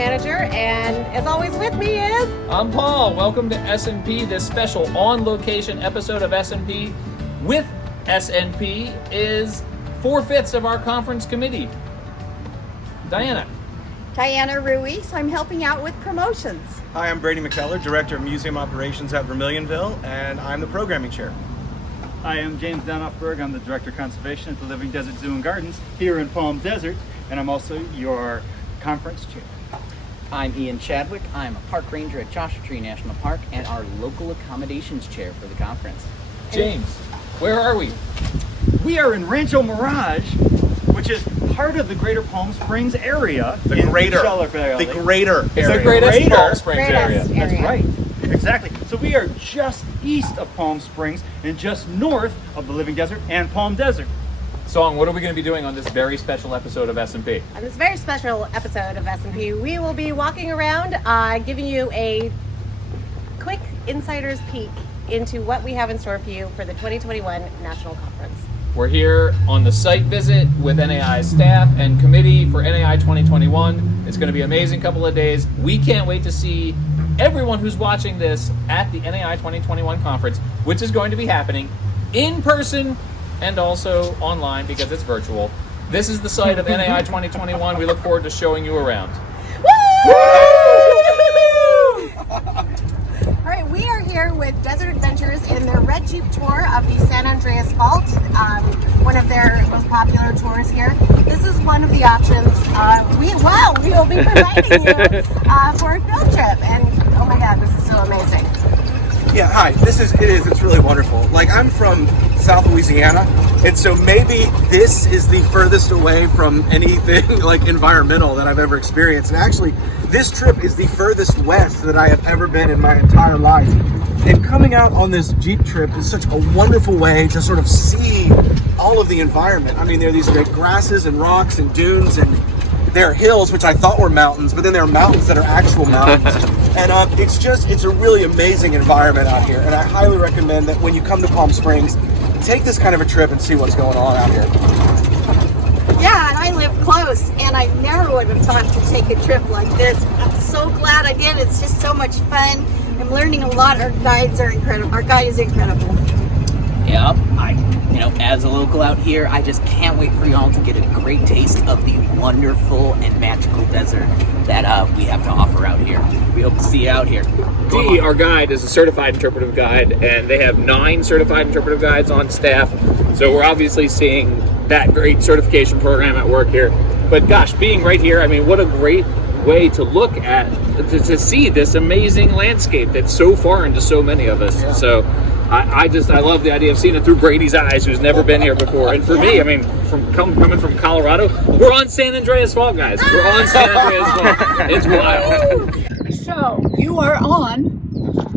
Manager, and as always with me is... I'm Paul. Welcome to SNP, this special on-location episode of SNP. With SNP is 4/5 of our conference committee. Diana Ruiz. I'm helping out with promotions. Hi, I'm Brady McKellar, Director of Museum Operations at Vermilionville, and I'm the Programming Chair. Hi, I'm James Donoffberg. I'm the Director of Conservation at the Living Desert Zoo and Gardens here in Palm Desert, and I'm also your conference chair. I'm Ian Chadwick. I'm a park ranger at Joshua Tree National Park and our local accommodations chair for the conference. James, where are we? We are in Rancho Mirage, which is part of the Greater Palm Springs area. The greater Palm Springs area. That's right. Exactly. So we are just east of Palm Springs and just north of the Living Desert and Palm Desert. Song, what are we going to be doing on this very special episode of S&P? On this very special episode of S&P, we will be walking around, giving you a quick insider's peek into what we have in store for you for the 2021 National Conference. We're here on the site visit with NAI staff and committee for NAI 2021. It's going to be an amazing couple of days. We can't wait to see everyone who's watching this at the NAI 2021 conference, which is going to be happening in person and also online because it's virtual. This is the site of NAI 2021. We look forward to showing you around. Woo! All right, we are here with Desert Adventures in their Red Jeep tour of the San Andreas Fault, one of their most popular tours here. This is one of the options we will be providing you for a field trip, and oh my God, this is so amazing. Yeah, hi. It's really wonderful. Like, I'm from South Louisiana, and so maybe this is the furthest away from anything like environmental that I've ever experienced. And actually, this trip is the furthest west that I have ever been in my entire life. And coming out on this Jeep trip is such a wonderful way to sort of see all of the environment. I mean, there are these great grasses and rocks and dunes, and there are hills, which I thought were mountains, but then there are mountains that are actual mountains. And it's a really amazing environment out here. And I highly recommend that when you come to Palm Springs, take this kind of a trip and see what's going on out here. Yeah, and I live close, and I never would have thought to take a trip like this. I'm so glad I did. It's just so much fun. I'm learning a lot. Our guides are incredible. Our guide is incredible. Yep, as a local out here, I just can't wait for y'all to get a great taste of the wonderful and magical desert that we have to offer out here. We hope to see you out here. Dee, our guide, is a certified interpretive guide, and they have 9 certified interpretive guides on staff. So we're obviously seeing that great certification program at work here. But gosh, being right here, I mean, what a great way to look at, to see this amazing landscape that's so foreign to so many of us. Yeah. So I love the idea of seeing it through Brady's eyes, who's never been here before. And for me, I mean, coming from Colorado, we're on San Andreas Fault, guys. We're on San Andreas Fault. It's wild. So you are on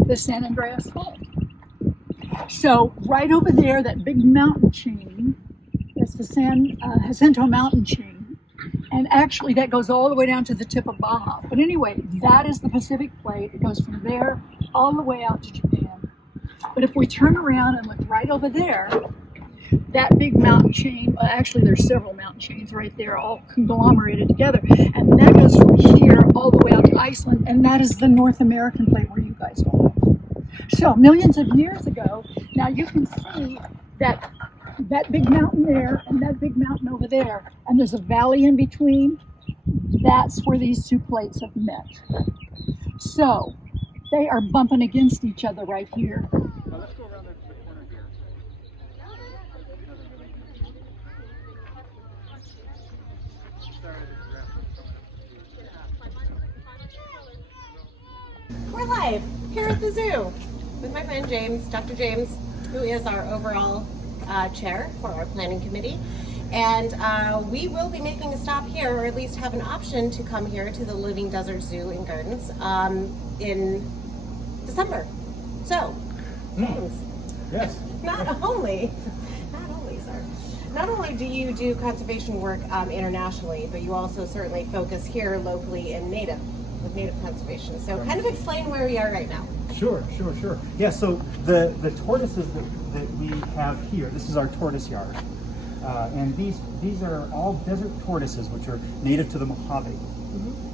the San Andreas Fault. So right over there, that big mountain chain, that's the San Jacinto mountain chain. And actually that goes all the way down to the tip of Baja. But anyway, that is the Pacific Plate. It goes from there all the way out to Japan. But if we turn around and look right over there, that big mountain chain, well, actually there's several mountain chains right there, all conglomerated together. And that goes from here all the way out to Iceland, and that is the North American plate where you guys all live. So millions of years ago, now you can see that big mountain there and that big mountain over there, and there's a valley in between. That's where these two plates have met. So they are bumping against each other right here. Now let's go around there to the corner here. We're live here at the zoo with my friend James, Dr. James, who is our overall chair for our planning committee. And we will be making a stop here, or at least have an option to come here to the Living Desert Zoo and Gardens in December. So, James, Yes. not only, sir, not only do you do conservation work internationally, but you also certainly focus here locally in native conservation. So kind of explain where we are right now. Sure. Yeah, so the tortoises that we have here, this is our tortoise yard. And these are all desert tortoises, which are native to the Mojave.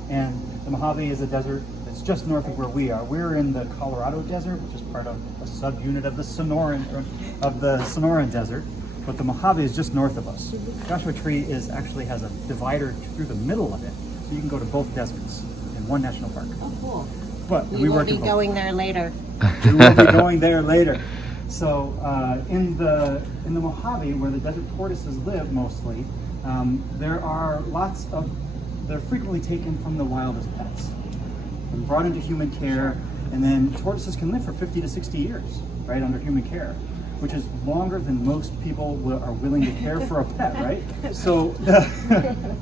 And the Mojave is a desert that's just north of where we are. We're in the Colorado Desert, which is part of a subunit of the Sonoran Desert, but the Mojave is just north of us. Joshua Tree actually has a divider through the middle of it, so you can go to both deserts in one national park. Oh, cool. But We will work be in both. going there later. We will be going there later. So in the Mojave, where the desert tortoises live mostly, they're frequently taken from the wild as pets and brought into human care, and then tortoises can live for 50 to 60 years, right, under human care, which is longer than most people are willing to care for a pet, right? So,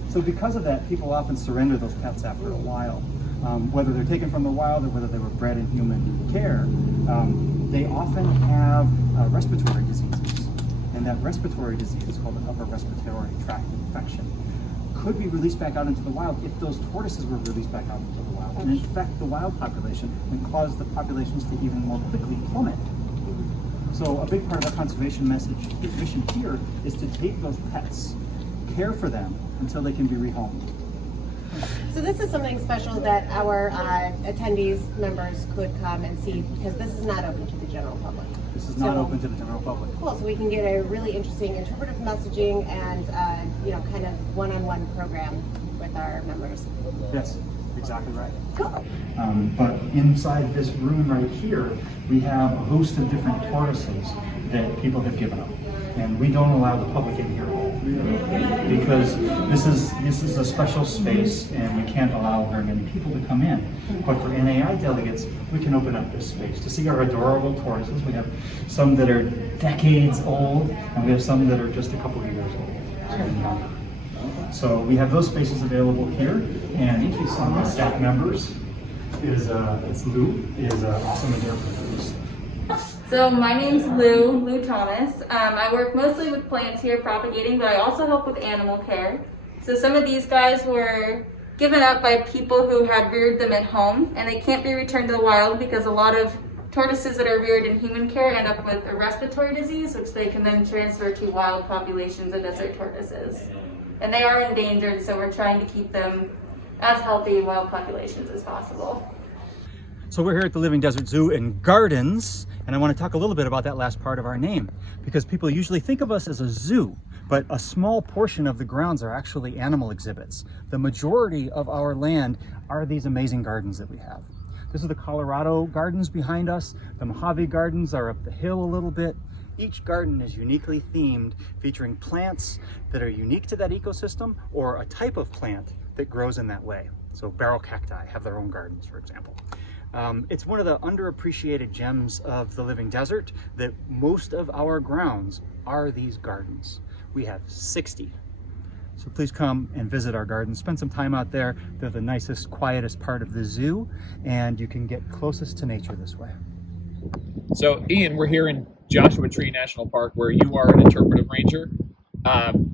so because of that, people often surrender those pets after a while. Whether they're taken from the wild or whether they were bred in human care, they often have respiratory diseases. And that respiratory disease is called an upper respiratory tract infection. Could be released back out into the wild if those tortoises were released back out into the wild and infect the wild population and cause the populations to even more quickly plummet. So a big part of our conservation mission here is to take those pets, care for them until they can be rehomed. So this is something special that our attendees, members could come and see, because this is not open to the general public. This is not open to the general public. Cool, so we can get a really interesting interpretive messaging and kind of one-on-one program with our members. Yes, exactly right. Cool. But inside this room right here, we have a host of different tortoises that people have given up. And we don't allow the public in here because this is a special space and we can't allow very many people to come in. But for NAI delegates, we can open up this space to see our adorable tortoises. We have some that are decades old and we have some that are just a couple of years old. So we have those spaces available here, and some of the staff members it's Lou, is awesome interpreter. So my name's Lou Thomas. I work mostly with plants here propagating, but I also help with animal care. So some of these guys were given up by people who had reared them at home, and they can't be returned to the wild because a lot of tortoises that are reared in human care end up with a respiratory disease, which they can then transfer to wild populations of desert tortoises. And they are endangered, so we're trying to keep them as healthy wild populations as possible. So we're here at the Living Desert Zoo and Gardens, and I want to talk a little bit about that last part of our name, because people usually think of us as a zoo, but a small portion of the grounds are actually animal exhibits. The majority of our land are these amazing gardens that we have. This is the Colorado Gardens behind us. The Mojave Gardens are up the hill a little bit. Each garden is uniquely themed, featuring plants that are unique to that ecosystem or a type of plant that grows in that way. So barrel cacti have their own gardens, for example. It's one of the underappreciated gems of the Living Desert that most of our grounds are these gardens. We have 60. So please come and visit our gardens. Spend some time out there. They're the nicest, quietest part of the zoo, and you can get closest to nature this way. So, Ian, we're here in Joshua Tree National Park, where you are an interpretive ranger.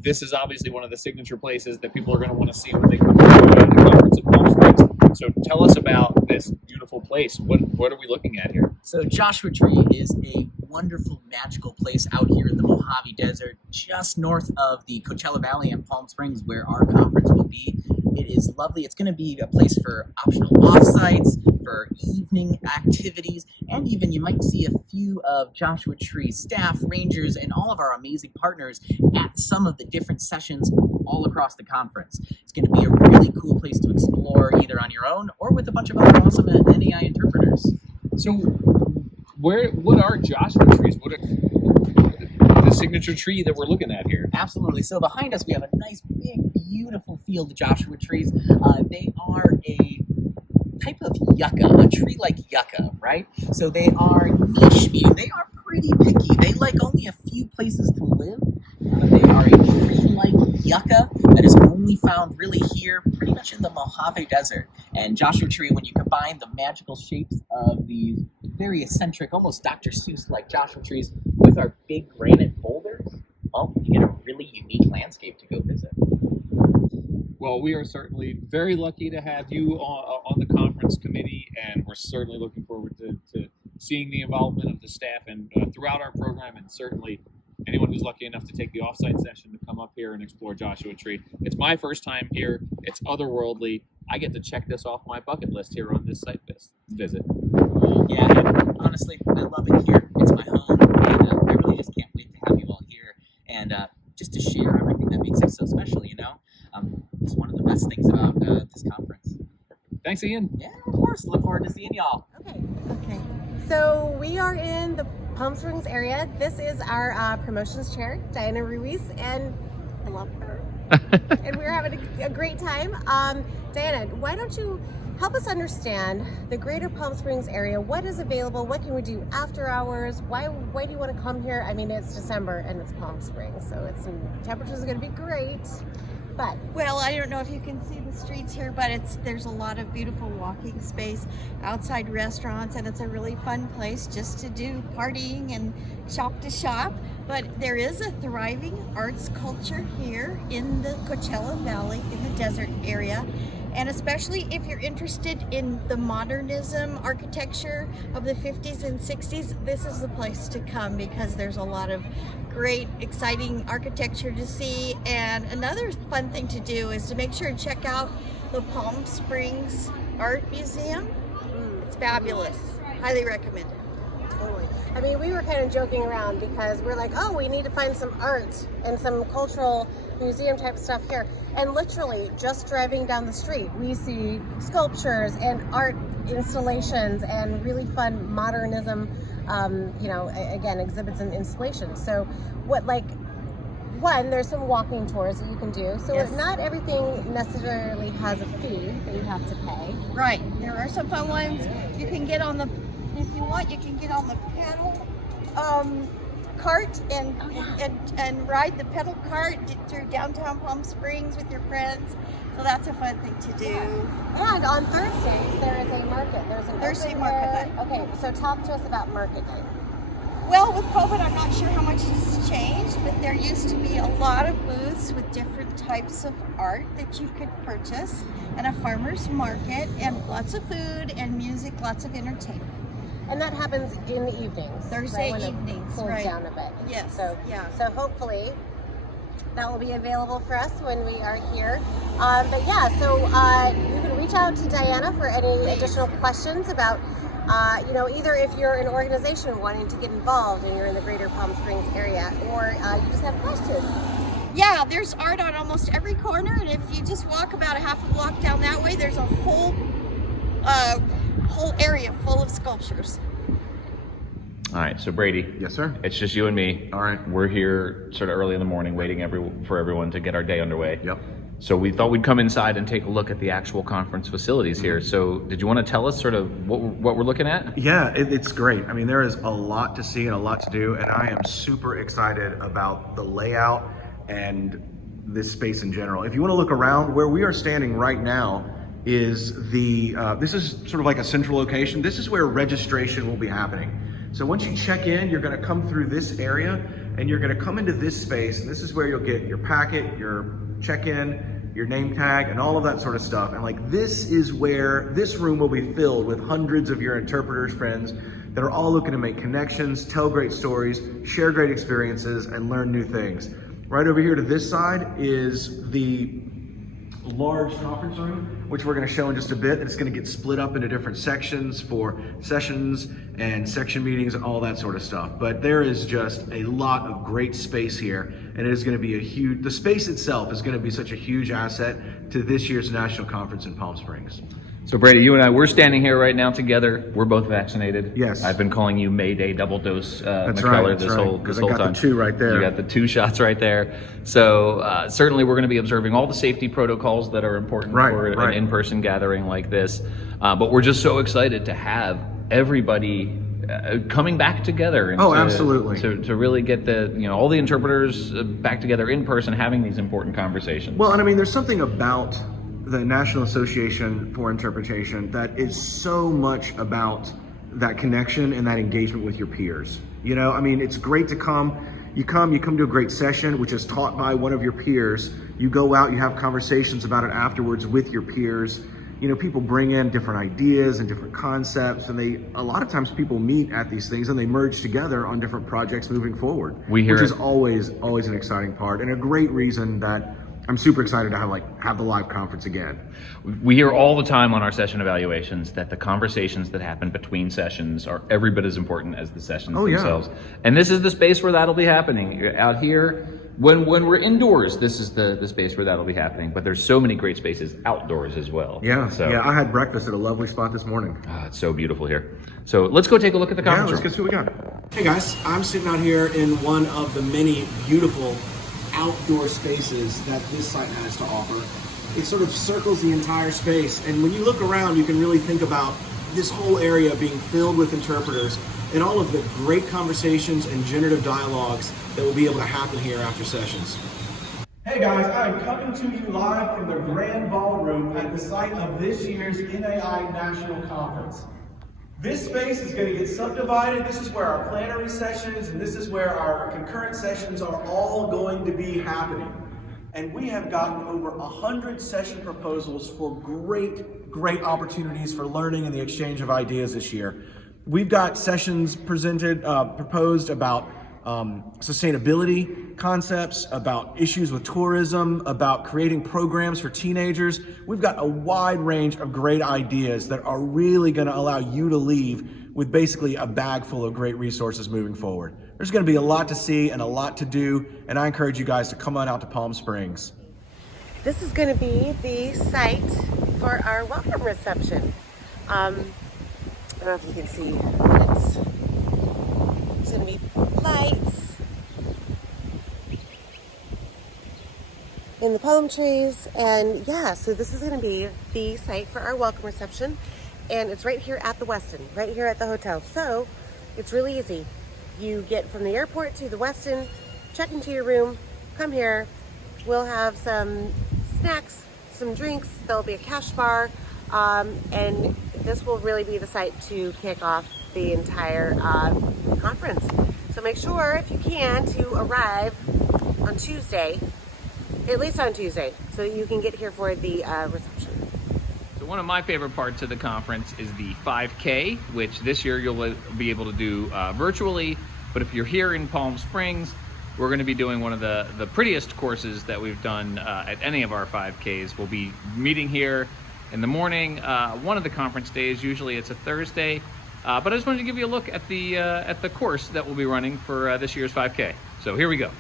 This is obviously one of the signature places that people are going to want to see when they come to the conference in Palm Springs. So tell us about this beautiful place. What are we looking at here? So Joshua Tree is a wonderful, magical place out here in the Mojave Desert, just north of the Coachella Valley in Palm Springs, where our conference will be. It is lovely. It's going to be a place for optional offsites, for evening activities, and even you might see a few of Joshua Tree's staff, rangers, and all of our amazing partners at some of the different sessions all across the conference. It's going to be a really cool place to explore either on your own or with a bunch of other awesome NAI interpreters. So what are Joshua trees? What are the signature tree that we're looking at here? Absolutely. So behind us we have a nice, big, beautiful field of Joshua trees. They are a type of yucca, a tree like yucca, right? So they are niche, meaning they are pretty picky. They like only a few places to live. They are a tree like yucca that is only found really here, pretty much in the Mojave Desert. And Joshua Tree, when you combine the magical shapes of these very eccentric, almost Dr. Seuss-like Joshua trees with our big granite boulders, well, you get a really unique landscape to go visit. Well, we are certainly very lucky to have you on the conference committee, and we're certainly looking forward to seeing the involvement of the staff and throughout our program, and certainly anyone who's lucky enough to take the offsite session to come up here and explore Joshua Tree. It's my first time here. It's otherworldly. I get to check this off my bucket list here on this site visit. Yeah, and honestly, I love it here. It's my home, and I really just can't wait to have you all here and just to share everything that makes it so special, you know? It's one of the best things about this conference. Thanks, Ian. Yeah, of course. Look forward to seeing y'all. Okay. So we are in the Palm Springs area. This is our promotions chair, Diana Ruiz, and I love her. And we're having a great time. Diana, why don't you help us understand the greater Palm Springs area? What is available? What can we do after hours? Why do you want to come here? I mean, it's December and it's Palm Springs, so temperatures are going to be great. But well, I don't know if you can see the streets here, but there's a lot of beautiful walking space, outside restaurants, and it's a really fun place just to do partying and shop to shop. But there is a thriving arts culture here in the Coachella Valley, in the desert area. And especially if you're interested in the modernism architecture of the 50s and 60s, this is the place to come because there's a lot of great, exciting architecture to see. And another fun thing to do is to make sure and check out the Palm Springs Art Museum. It's fabulous. Highly recommend it. totally. I mean, we were kind of joking around because we're like, oh, we need to find some art and some cultural museum type stuff here. And literally just driving down the street, we see sculptures and art installations and really fun modernism, again, exhibits and installations. So there's some walking tours that you can do. So Yes. Not everything necessarily has a fee that you have to pay. Right. There are some fun ones. You can get on if you want, you can get on the pedal cart and ride the pedal cart through downtown Palm Springs with your friends. So that's a fun thing to do. And on Thursdays, there is a market. There's an Thursday open market air- night. Okay, so talk to us about market night. Well, with COVID, I'm not sure how much has changed, but there used to be a lot of booths with different types of art that you could purchase, and a farmer's market, and lots of food and music, lots of entertainment. And that happens in the evenings. Thursday right, when evenings, it cools right. down a bit. Yes, So yeah. So hopefully that will be available for us when we are here. But yeah, so you can reach out to Diana for any additional questions about, either if you're an organization wanting to get involved and you're in the greater Palm Springs area, or you just have questions. Yeah, there's art on almost every corner, and if you just walk about a half a block down that way, there's a whole area full of sculptures. All right, so Brady. Yes, sir. It's just you and me. All right. We're here sort of early in the morning waiting for everyone to get our day underway. Yep. So we thought we'd come inside and take a look at the actual conference facilities here. So did you want to tell us sort of what we're looking at? Yeah, it's great. I mean, there is a lot to see and a lot to do, and I am super excited about the layout and this space in general. If you want to look around, where we are standing right now is this is sort of like a central location. This is where registration will be happening. So once you check in, you're going to come through this area and you're going to come into this space, and this is where you'll get your packet, your check-in, your name tag, and all of that sort of stuff. And this is where this room will be filled with hundreds of your interpreters friends that are all looking to make connections, tell great stories, share great experiences, and learn new things. Right over here to this side is the large conference room, which we're going to show in just a bit. It's going to get split up into different sections for sessions and section meetings and all that sort of stuff. But there is just a lot of great space here, and it is going to be the space itself is going to be such a huge asset to this year's national conference in Palm Springs. So Brady, you and I, we're standing here right now together. We're both vaccinated. Yes. I've been calling you Mayday double dose That's McKellar right, this whole time. I got the 2 right there. You got the 2 shots right there. So certainly we're going to be observing all the safety protocols that are important for an in-person gathering like this. But we're just so excited to have everybody coming back together. And absolutely. To really get all the interpreters back together in person, having these important conversations. Well, and I mean, there's something about the National Association for Interpretation that is so much about that connection and that engagement with your peers. I mean, it's great to come to a great session, which is taught by one of your peers. You go out, you have conversations about it afterwards with your peers. People bring in different ideas and different concepts, and a lot of times people meet at these things and they merge together on different projects moving forward, which is always an exciting part and a great reason that I'm super excited to have the live conference again. We hear all the time on our session evaluations that the conversations that happen between sessions are every bit as important as the sessions themselves. And this is the space where that'll be happening. Out here, when we're indoors, this is the space where that'll be happening. But there's so many great spaces outdoors as well. Yeah, I had breakfast at a lovely spot this morning. Oh, it's so beautiful here. So let's go take a look at the conference room. Let's go see what we got. Hey guys, I'm sitting out here in one of the many beautiful outdoor spaces that this site has to offer. It sort of circles the entire space, and when you look around, you can really think about this whole area being filled with interpreters and all of the great conversations and generative dialogues that will be able to happen here after sessions. Hey guys, I'm coming to you live from the Grand Ballroom at the site of this year's NAI National Conference. This space is going to get subdivided. This is where our plenary sessions and this is where our concurrent sessions are all going to be happening. And we have gotten over 100 session proposals for great opportunities for learning and the exchange of ideas this year. We've got sessions proposed about sustainability concepts, about issues with tourism, about creating programs for teenagers. We've got a wide range of great ideas that are really going to allow you to leave with basically a bag full of great resources moving forward. There's going to be a lot to see and a lot to do, and I encourage you guys to come on out to Palm Springs. This is going to be the site for our welcome reception. I don't know if you can see, but it's going to be lights in the palm trees, and so this is going to be the site for our welcome reception, and it's right here at the Westin, right here at the hotel. So it's really easy. You get from the airport to the Westin, check into your room, come here. We'll have some snacks, some drinks. There'll be a cash bar, and this will really be the site to kick off the entire conference. So make sure, if you can, to arrive on Tuesday, at least on Tuesday, so that you can get here for the reception. So one of my favorite parts of the conference is the 5K, which this year you'll be able to do virtually. But if you're here in Palm Springs, we're going to be doing one of the prettiest courses that we've done at any of our 5Ks. We'll be meeting here in the morning, one of the conference days. Usually it's a Thursday. But I just wanted to give you a look at the course that we'll be running for this year's 5K. So here we go.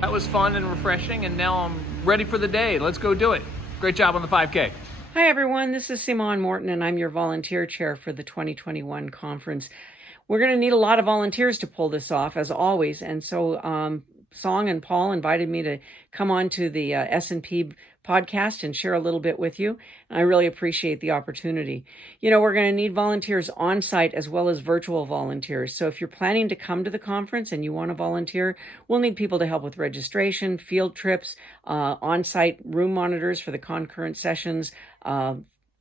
That was fun and refreshing, and now I'm ready for the day. Let's go do it. Great job on the 5K. Hi everyone, this is Simone Morton and I'm your volunteer chair for the 2021 conference. We're going to need a lot of volunteers to pull this off, as always, and so Song and Paul invited me to come on to the S&P podcast and share a little bit with you. And I really appreciate the opportunity. You know, we're going to need volunteers on site as well as virtual volunteers. So if you're planning to come to the conference and you want to volunteer, we'll need people to help with registration, field trips, on-site room monitors for the concurrent sessions,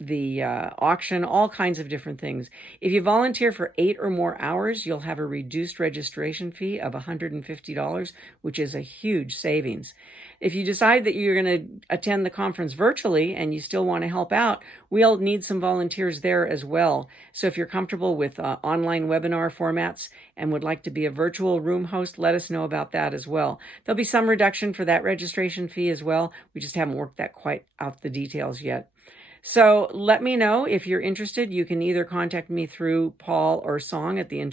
the auction, all kinds of different things. If you volunteer for 8 or more hours, you'll have a reduced registration fee of $150, which is a huge savings. If you decide that you're going to attend the conference virtually and you still want to help out, we'll need some volunteers there as well. So if you're comfortable with online webinar formats and would like to be a virtual room host, let us know about that as well. There'll be some reduction for that registration fee as well. We just haven't worked that quite out the details yet. So let me know if you're interested. You can either contact me through Paul or Song at the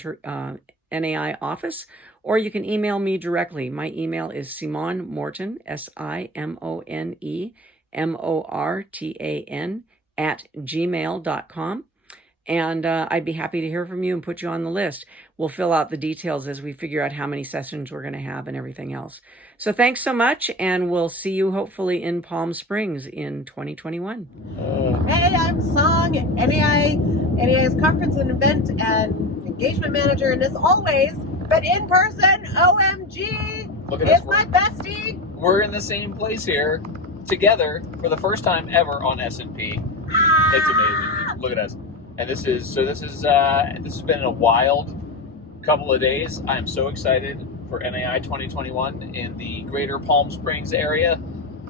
NAI office, or you can email me directly. My email is Simone Morton, SIMONE MORTAN @gmail.com. And I'd be happy to hear from you and put you on the list. We'll fill out the details as we figure out how many sessions we're going to have and everything else. So thanks so much, and we'll see you hopefully in Palm Springs in 2021. Hey, I'm Song, NAI's conference and event and engagement manager, and as always, but in person, OMG, Look at it's us. my bestie. We're in the same place here together for the first time ever on S&P. It's amazing. Look at us. And this has been a wild couple of days. I am so excited for NAI 2021 in the greater Palm Springs area.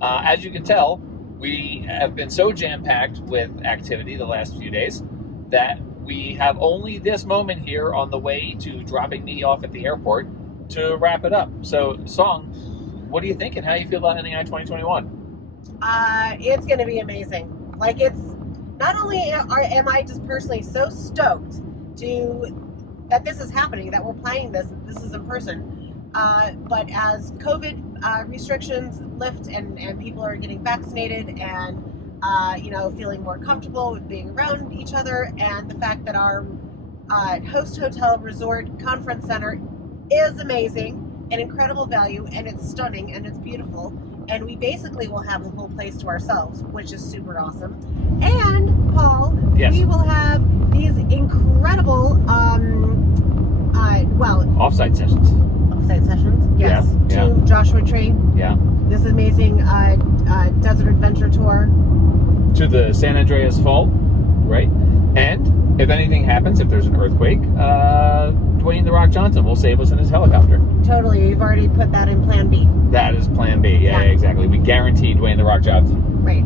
As you can tell, we have been so jam-packed with activity the last few days that we have only this moment here on the way to dropping me off at the airport to wrap it up. So, Song, what are you thinking? How do you feel about NAI 2021? It's going to be amazing. Like, it's not only am I just personally so stoked that this is happening, that we're playing this is in person, but as COVID restrictions lift and people are getting vaccinated and feeling more comfortable with being around each other, and the fact that our host hotel resort conference center is amazing, an incredible value, and it's stunning and it's beautiful, and we basically will have the whole place to ourselves, which is super awesome. And Paul, Yes. we will have these incredible Offsite sessions. offsite sessions. Yes, Yeah, to Joshua Tree. Yeah. This amazing desert adventure tour. To the San Andreas Fault, right? And if anything happens, if there's an earthquake, Dwayne "The Rock" Johnson will save us in his helicopter. Totally, we've already put that in Plan B. That is Plan B. Yeah, Yeah. exactly. We guarantee Dwayne "The Rock" Johnson. Right.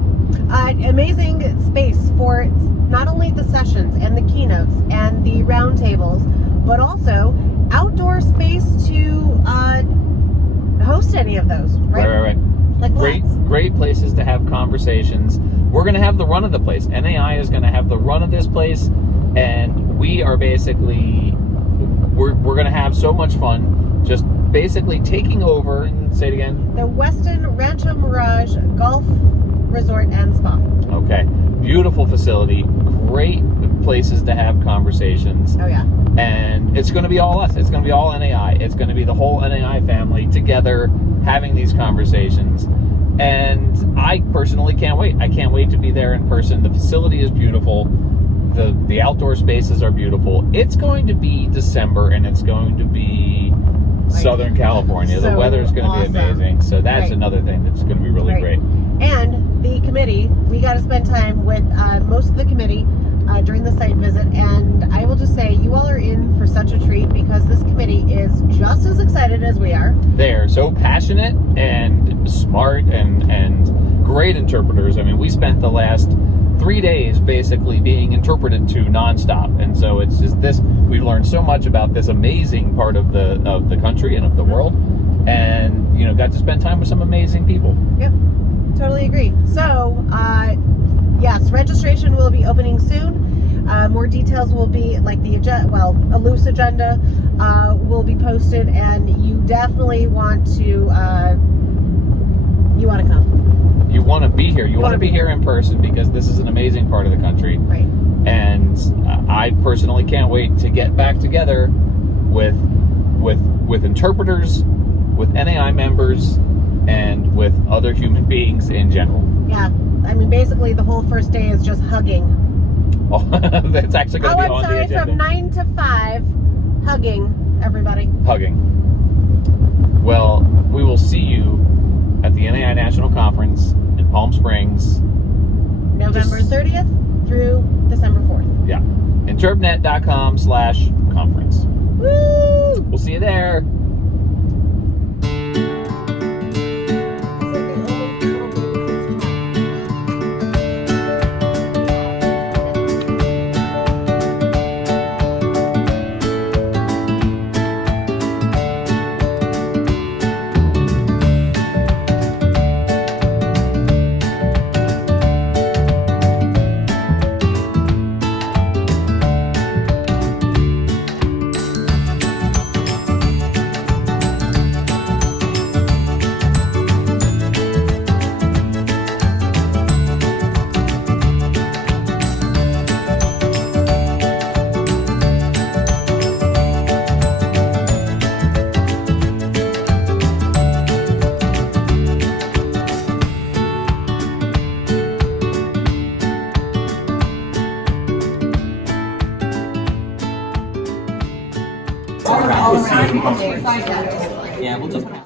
Amazing space for not only the sessions and the keynotes and the roundtables, but also outdoor space to host any of those. Right. Right. Like Great places to have conversations. We're going to have the run of the place. NAI is going to have the run of this place, and we are basically we're going to have so much fun just basically taking over. And say it again. The Westin Rancho Mirage Golf Resort and Spa. Okay. Beautiful facility. Great places to have conversations. Oh yeah. And it's going to be all us. It's going to be all NAI. It's going to be the whole NAI family together having these conversations. And I personally can't wait. I can't wait to be there in person. The facility is beautiful. The outdoor spaces are beautiful. It's going to be December, and it's going to be Southern California. The So weather is going to awesome. be amazing. So that's Right. another thing that's going to be really great. And the committee, we got to spend time with most of the committee during the site visit, and I will just say you all are in for such a treat because this committee is just as excited as we are. They're so passionate and smart and great interpreters. I mean, we spent the last 3 days basically being interpreted to nonstop, and so it's just this. We've learned so much about this amazing part of the country and of the world, and got to spend time with some amazing people. Yep, totally agree. So, yes, registration will be opening soon. More details will be like a loose agenda will be posted, and you definitely want to come. You want to be here. You want to be here in person because this is an amazing part of the country. Right. And I personally can't wait to get back together with interpreters, with NAI members, and with other human beings in general. Yeah, I mean, basically the whole first day is just hugging. Oh, that's actually going to be on the agenda. From 9 to 5, hugging everybody. Hugging. Well, we will see you at the NAI National Conference in Palm Springs. November 30th through December 4th. Yeah. Interpnet.com/conference. Woo! We'll see you there. Yeah, we'll just pass.